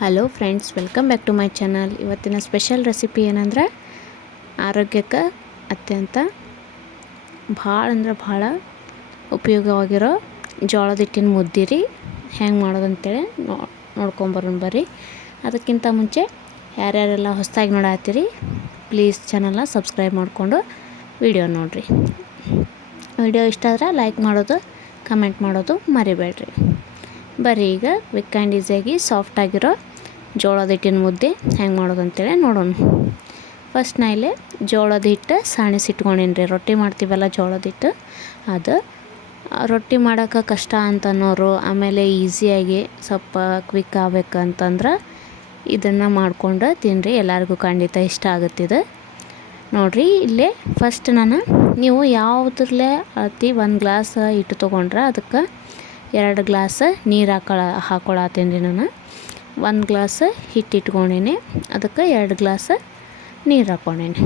Hello friends, welcome back to my channel. ಇವತ್ತಿನ special recipe ಏನಂದ್ರೆ, ಆರೋಗ್ಯಕ್ಕೆ ಅತ್ಯಂತ ಭಾಳ ಅಂದ್ರೆ ಭಾಳ ಉಪಯೋಗವಾಗಿರೋ ಜೋಳದ ಹಿಟ್ಟಿನ ಮುದ್ದೆ ರೀ. ಹೆಂಗೆ ಮಾಡೋದಂತೇಳಿ ನೋ ನೋಡ್ಕೊಂಬರೋಣ ಬರ್ರಿ. ಅದಕ್ಕಿಂತ ಮುಂಚೆ ಯಾರ್ಯಾರೆಲ್ಲ ಹೊಸದಾಗಿ ನೋಡತ್ತೀರಿ ಪ್ಲೀಸ್ ಚಾನಲ್ನ ಸಬ್ಸ್ಕ್ರೈಬ್ ಮಾಡಿಕೊಂಡು ವಿಡಿಯೋ ನೋಡಿರಿ. ವಿಡಿಯೋ ಇಷ್ಟ ಆದ್ರೆ ಲೈಕ್ ಮಾಡೋದು ಕಮೆಂಟ್ ಮಾಡೋದು ಮರಿಬೇಡ್ರಿ. ಬರೀ ಈಗ ಕ್ವಿಕ್ ಆ್ಯಂಡ್ ಈಸಿಯಾಗಿ ಸಾಫ್ಟಾಗಿರೋ ಜೋಳದ ಹಿಟ್ಟಿನ ಮುದ್ದೆ ಹೆಂಗೆ ಮಾಡೋದು ಅಂತೇಳಿ ನೋಡೋಣ. ಫಸ್ಟ್ ನಾ ಇಲ್ಲಿ ಜೋಳದ ಹಿಟ್ಟು ಸಾಣಿಸಿಟ್ಕೊಂಡೀನಿ ರೀ ರೊಟ್ಟಿ ಮಾಡ್ತೀವಲ್ಲ ಜೋಳದ ಹಿಟ್ಟು. ಅದು ರೊಟ್ಟಿ ಮಾಡೋಕೆ ಕಷ್ಟ ಅಂತ ಅನ್ನೋರು ಆಮೇಲೆ ಈಸಿಯಾಗಿ ಸ್ವಲ್ಪ ಕ್ವಿಕ್ ಆಗ್ಬೇಕಂತಂದ್ರೆ ಇದನ್ನು ಮಾಡ್ಕೊಂಡು ತಿನ್ನಿರಿ ಎಲ್ಲರಿಗೂ ಖಂಡಿತ ಇಷ್ಟ ಆಗುತ್ತಿದೆ ನೋಡಿರಿ, ಇಲ್ಲೇ ಫಸ್ಟ್ ನಾನು ನೀವು ಯಾವುದ್ರಲ್ಲೇ ಅತಿ ಒಂದು ಗ್ಲಾಸ್ ಹಿಟ್ಟು ತೊಗೊಂಡ್ರೆ ಅದಕ್ಕೆ ಎರಡು ಗ್ಲಾಸ್ ನೀರು ಹಾಕೊಳ ಹಾಕೊಳತ್ತೀನಿ ರೀ ನಾನು. ಒಂದು ಗ್ಲಾಸ್ ಹಿಟ್ಟು ಇಟ್ಕೊಂಡಿನಿ ಅದಕ್ಕೆ ಎರಡು ಗ್ಲಾಸ್ ನೀರು ಹಾಕ್ಕೊಂಡೀನಿ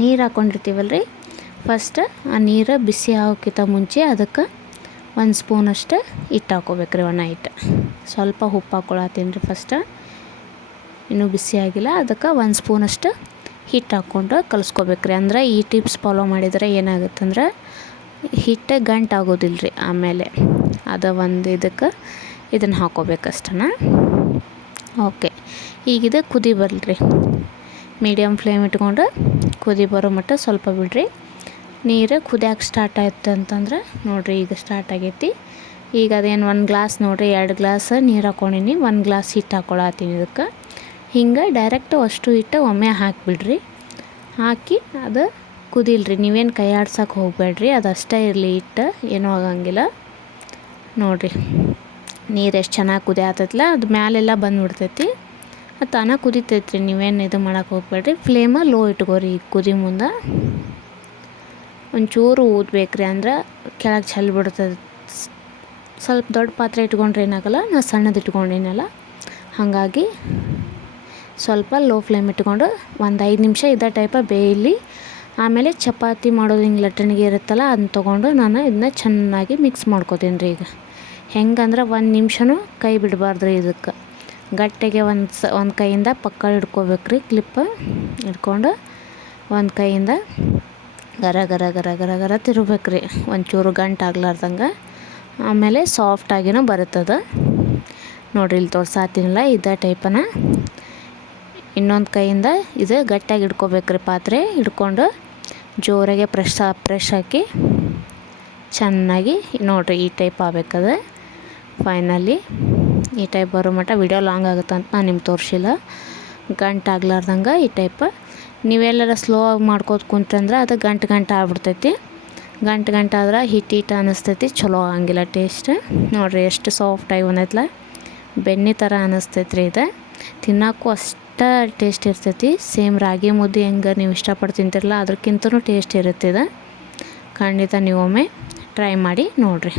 ನೀರು ಹಾಕ್ಕೊಂಡಿರ್ತೀವಲ್ಲ ರೀ ಫಸ್ಟ್ ಆ ನೀರು ಬಿಸಿ ಆಗೋಕ್ಕಿಂತ ಮುಂಚೆ ಅದಕ್ಕೆ ಒಂದು ಸ್ಪೂನಷ್ಟು ಹಿಟ್ಟು ಹಾಕ್ಕೋಬೇಕ್ರಿ ಒಣ ಹಿಟ್ಟು ಸ್ವಲ್ಪ ಉಪ್ಪು ಹಾಕ್ಕೊಳತ್ತೀನಿ ರೀ ಫಸ್ಟ್ ಇನ್ನೂ ಬಿಸಿ ಆಗಿಲ್ಲ. ಅದಕ್ಕೆ ಒಂದು ಸ್ಪೂನಷ್ಟು ಹಿಟ್ಟು ಹಾಕ್ಕೊಂಡು ಕಲಿಸ್ಕೋಬೇಕ್ರಿ. ಅಂದ್ರೆ ಈ ಟಿಪ್ಸ್ ಫಾಲೋ ಮಾಡಿದರೆ ಏನಾಗುತ್ತಂದ್ರೆ ಹಿಟ್ಟು ಗಂಟು ಆಗೋದಿಲ್ಲ ರೀ ಆಮೇಲೆ. ಅದು ಒಂದು ಇದಕ್ಕೆ ಇದನ್ನು ಹಾಕ್ಕೋಬೇಕಷ್ಟನ ಓಕೆ ಈಗಿದೆ ಕುದಿ ಬರಲ್ರಿ. ಮೀಡಿಯಮ್ ಫ್ಲೇಮ್ ಇಟ್ಕೊಂಡು ಕುದಿ ಬರೋ ಮಟ್ಟ ಸ್ವಲ್ಪ ಬಿಡ್ರಿ. ನೀರು ಕುದಿಯಾಕೆ ಸ್ಟಾರ್ಟ್ ಆಯ್ತು ಅಂತಂದ್ರೆ ನೋಡಿರಿ ಈಗ ಸ್ಟಾರ್ಟ್ ಆಗೈತಿ. ಈಗ ಅದೇನು ಒಂದು ಗ್ಲಾಸ್ ನೋಡಿರಿ, ಎರಡು ಗ್ಲಾಸ್ ನೀರು ಹಾಕ್ಕೊಂಡಿನಿ ಒಂದು ಗ್ಲಾಸ್ ಹಿಟ್ಟು ಹಾಕೊಳತ್ತೀನಿ ಇದಕ್ಕೆ. ಹಿಂಗೆ ಡೈರೆಕ್ಟ್ ಅಷ್ಟು ಹಿಟ್ಟು ಒಮ್ಮೆ ಹಾಕಿಬಿಡ್ರಿ. ಹಾಕಿ ಅದು ಕುದಿಲ್ರಿ, ನೀವೇನು ಕೈ ಆಡ್ಸಕ್ಕೆ ಹೋಗಬೇಡ್ರಿ ಅದು ಅಷ್ಟೇ ಇರಲಿ ಹಿಟ್ಟು, ಏನೂ ಆಗಂಗಿಲ್ಲ. ನೋಡಿರಿ. ನೀರು ಎಷ್ಟು ಚೆನ್ನಾಗಿ ಕುದಿ ಆತೈತಲ್ಲ ಅದು ಮ್ಯಾಲೆಲ್ಲ ಬಂದುಬಿಡ್ತೈತಿ. ಅದು ತಾನ ಕುದಿತೈತ್ರಿ, ನೀವೇನು ಇದು ಮಾಡೋಕೆ ಹೋಗ್ಬೇಡ್ರಿ. ಫ್ಲೇಮ ಲೋ ಇಟ್ಕೋರಿ, ಕುದಿ ಮುಂದೆ. ಒಂಚೂರು ಊದ್ಬೇಕ್ರಿ ಅಂದ್ರೆ ಕೆಳಗೆ ಚೆಲ್ಲಿ ಬಿಡ್ತದೆ. ಸ್ವಲ್ಪ ದೊಡ್ಡ ಪಾತ್ರೆ ಇಟ್ಕೊಂಡ್ರೆ ಏನಾಗಲ್ಲ? ನಾ ಸಣ್ಣದು ಇಟ್ಕೊಂಡಿನಲ್ಲ. ಹಾಗಾಗಿ ಸ್ವಲ್ಪ ಲೋ ಫ್ಲೇಮ್ ಇಟ್ಕೊಂಡು ಒಂದು ಐದು ನಿಮಿಷ ಇದೇ ಟೈಪ ಬೇಯಲಿ. ಆಮೇಲೆ ಚಪಾತಿ ಮಾಡೋದು ಹಿಂಗೆ ಲಟ್ಟಣಿಗೆ ಇರುತ್ತಲ್ಲ ಅದನ್ನ ತೊಗೊಂಡು ನಾನು ಇದನ್ನ ಚೆನ್ನಾಗಿ ಮಿಕ್ಸ್ ಮಾಡ್ಕೋತೀನಿ ರೀ ಈಗ. ಹೆಂಗಂದ್ರೆ ಒಂದು ನಿಮಿಷನೂ ಕೈ ಬಿಡಬಾರ್ದು ರೀ ಇದಕ್ಕೆ. ಗಟ್ಟಿಗೆ ಒಂದು ಸ, ಒಂದು ಕೈಯಿಂದ ಪಕ್ಕ ಹಿಡ್ಕೋಬೇಕ್ರಿ ಕ್ಲಿಪ್ ಹಿಡ್ಕೊಂಡು ಒಂದು ಕೈಯಿಂದ ಗರ ಗರ ಗರ ಗರ ಗರ ತಿರುಬೇಕ್ರಿ ಒಂಚೂರು ಗಂಟು ಆಗ್ಲಾರ್ದಂಗೆ. ಆಮೇಲೆ ಸಾಫ್ಟಾಗಿನೂ ಬರುತ್ತದ. ನೋಡ್ರಿ ಇಲ್ಲಿ ತೋರ್ಸಾತಿನಲ್ಲ, ಇದೇ ಟೈಪನ ಇನ್ನೊಂದು ಕೈಯಿಂದ ಇದು ಗಟ್ಟಿಯಾಗಿ ಹಿಡ್ಕೋಬೇಕ್ರಿ ಪಾತ್ರೆ. ಹಿಡ್ಕೊಂಡು ಜೋರಾಗೆ ಪ್ರೆಶ್ ಪ್ರೆಶ್ ಹಾಕಿ ಚೆನ್ನಾಗಿ ನೋಡಿರಿ ಈ ಟೈಪ್ ಆಗ್ಬೇಕದ. ಫೈನಲಿ ಈ ಟೈಪ್ ಬರೋ ಮಟ್ಟ ವಿಡಿಯೋ ಲಾಂಗ್ ಆಗುತ್ತೆ ಅಂತ ನಾನು ನಿಮ್ಗೆ ತೋರಿಸಿಲ್ಲ. ಗಂಟು ಆಗ್ಲಾರ್ದಂಗೆ ಈ ಟೈಪ್ ನೀವೆಲ್ಲರ ಸ್ಲೋ ಆಗಿ ಮಾಡ್ಕೋತ ಕುಂತಂದ್ರೆ ಅದು ಗಂಟು ಗಂಟು ಆಗ್ಬಿಡ್ತೈತಿ. ಗಂಟು ಗಂಟು ಆದ್ರೆ ಹಿಟ್ ಹಿಟ್ಟು ಅನ್ನಿಸ್ತೈತಿ ಚಲೋ ಆಗಂಗಿಲ್ಲ ಟೇಸ್ಟ್ ನೋಡಿರಿ ಎಷ್ಟು ಸಾಫ್ಟಾಗಿ ಬಂದೈತಲ್ಲ ಬೆಣ್ಣೆ ಥರ ಅನ್ನಿಸ್ತೈತೆ ರೀ ಇದು. ತಿನ್ನೋಕ್ಕೂ ಅಷ್ಟ ಟೇಸ್ಟ್ ಇರ್ತೈತಿ. ಸೇಮ್ ರಾಗಿ ಮುದ್ದೆ ಹೆಂಗೆ ನೀವು ಇಷ್ಟಪಟ್ಟು ತಿಂತಿರಲ್ಲ ಅದಕ್ಕಿಂತನೂ ಟೇಸ್ಟ್ ಇರುತ್ತೆ ಇದು. ಖಂಡಿತ ನೀವು ಒಮ್ಮೆ ಟ್ರೈ ಮಾಡಿ ನೋಡಿರಿ.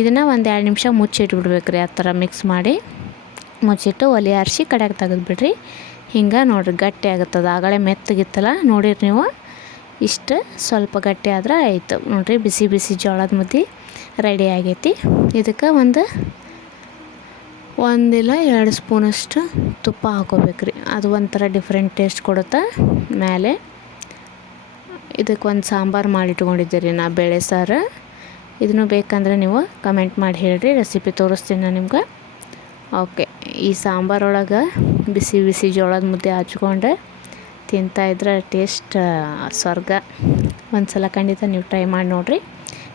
ಇದನ್ನು ಒಂದು ಎರಡು ನಿಮಿಷ ಮುಚ್ಚಿಟ್ಬಿಡ್ಬೇಕು ರೀ, ಆ ಥರ ಮಿಕ್ಸ್ ಮಾಡಿ. ಮುಚ್ಚಿಟ್ಟು ಒಲೆ ಆರಿಸಿ ಕಡೆಗೆ ತೆಗೆದುಬಿಡ್ರಿ. ಹಿಂಗೆ ನೋಡಿರಿ ಗಟ್ಟಿ ಆಗುತ್ತದೆ. ಆಗಲೇ ಮೆತ್ತಗಿತ್ತಲ್ಲ, ನೋಡಿರಿ ನೀವು. ಇಷ್ಟು ಸ್ವಲ್ಪ ಗಟ್ಟಿ ಆದ್ರೆ ಆಯಿತು. ನೋಡಿರಿ ಬಿಸಿ ಬಿಸಿ ಜೋಳದ ಮುದ್ದೆ ರೆಡಿ ಆಗೈತಿ. ಇದಕ್ಕೆ ಒಂದು ಒಂದಿಲ್ಲ ಎರಡು ಸ್ಪೂನಷ್ಟು ತುಪ್ಪ ಹಾಕೋಬೇಕ್ರಿ ಅದು ಒಂಥರ ಡಿಫ್ರೆಂಟ್ ಟೇಸ್ಟ್ ಕೊಡುತ್ತೆ ಮೇಲೆ. ಇದಕ್ಕೆ ಒಂದು ಸಾಂಬಾರು ಮಾಡಿಟ್ಕೊಂಡಿದ್ದೀರಿ ನಾ, ಬೇಳೆ ಸಾರು. ಇದನ್ನು ಬೇಕಂದರೆ ನೀವು ಕಮೆಂಟ್ ಮಾಡಿ ಹೇಳ್ರಿ ರೆಸಿಪಿ ತೋರಿಸ್ತೀನಿ ನಾನು ನಿಮ್ಗೆ. ಓಕೆ ಈ ಸಾಂಬಾರೊಳಗೆ ಬಿಸಿ ಬಿಸಿ ಜೋಳದ ಮುದ್ದೆ ಹಚ್ಕೊಂಡು ತಿಂತಾಯಿದ್ರೆ ಟೇಸ್ಟ್ ಸ್ವರ್ಗ. ಒಂದು ಸಲ ಖಂಡಿತ ನೀವು ಟ್ರೈ ಮಾಡಿ ನೋಡಿರಿ,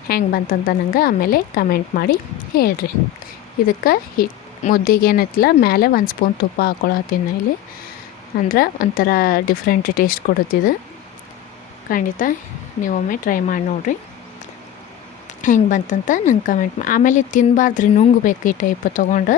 ಹೆಂಗೆ ಬಂತಂತ ನಂಗೆ ಆಮೇಲೆ ಕಮೆಂಟ್ ಮಾಡಿ ಹೇಳ್ರಿ. ಇದಕ್ಕೆ ಹಿಟ್ ಮುದ್ದೆಗೆ ಏನೈತಿಲ್ಲ ಮೇಲೆ ಒಂದು ಸ್ಪೂನ್ ತುಪ್ಪ ಹಾಕ್ಕೊಳತ್ತೀನಿ ಇಲ್ಲಿ. ಅಂದ್ರೆ ಒಂಥರ ಡಿಫ್ರೆಂಟ್ ಟೇಸ್ಟ್ ಕೊಡುತ್ತಿದೆ ಖಂಡಿತ ನೀವೊಮ್ಮೆ ಟ್ರೈ ಮಾಡಿ ನೋಡಿರಿ. ಹೆಂಗೆ ಬಂತಂತ ನಂಗೆ ಕಮೆಂಟ್ ಆಮೇಲೆ ತಿನ್ನಬಾರ್ದ್ರಿ ನುಂಗ್ಬೇಕು ಈ ಟೈಪ್ ತೊಗೊಂಡು.